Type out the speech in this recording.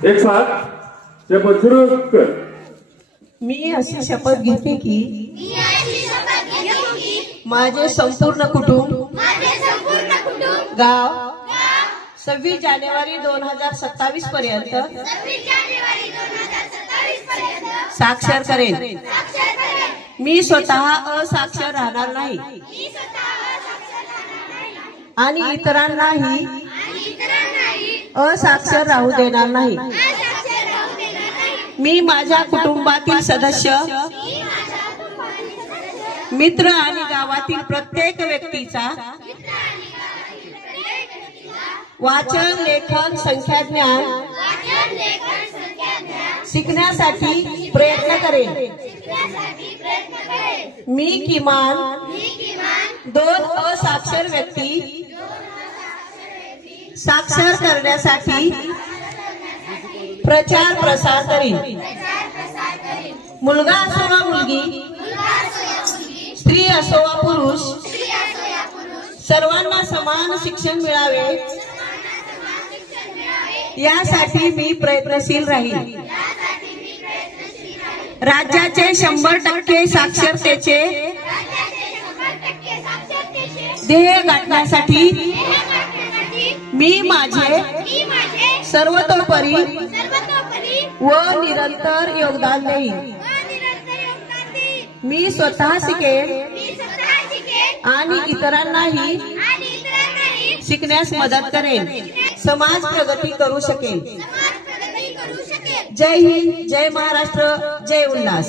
एक साथ शपथ सुरू कर. मी अशी शपथ घेते की मी अशी शपथ घेतो की माझे संपूर्ण कुटुंब माझे संपूर्ण कुटुंब गाव सव्वीस जानेवारी दोन हजार सत्तावीस पर्यंत सव्वीस जानेवारी दोन हजार सत्तावीस पर्यंत साक्षर करेन. साक्षर करेन. मी स्वतः असाक्षर राहणार नाही. मी स्वतः साक्षर राहणार नाही. आणि इतरांनाही आणि इतरांनाही असाक्षर राहू देणार नाही. मी माझ्या कुटुंबातील सदस्य मित्र आणि गावातील प्रत्येक व्यक्तीचा वाचन लेखन संख्याज्ञान संख्या ज्ञान शिकण्यासाठी प्रयत्न करेन. मी किमान दोन असाक्षर व्यक्ती साक्षर करण्यासाठी प्रचार प्रसार करीन. प्रचार प्रसार करेन मुलगा असो वा मुलगी स्त्री असो वा पुरुष सर्वांना समान शिक्षण मिळावे. यासाठी मी प्रयत्नशील राहील राज्याचे शंभर टक्के साक्षरतेचे ध्येय गाठण्यासाठी मी माझे सर्वतोपरी सर्वतोपरी व निरंतर योगदान देईन. मी स्वतः शिकेन शिकेन. आणि इतरांनाही शिकण्यास मदत करेन. समाज प्रगती करू शकेल समाज प्रगती करू शकेल जय हिंद जय महाराष्ट्र जय उल्हास.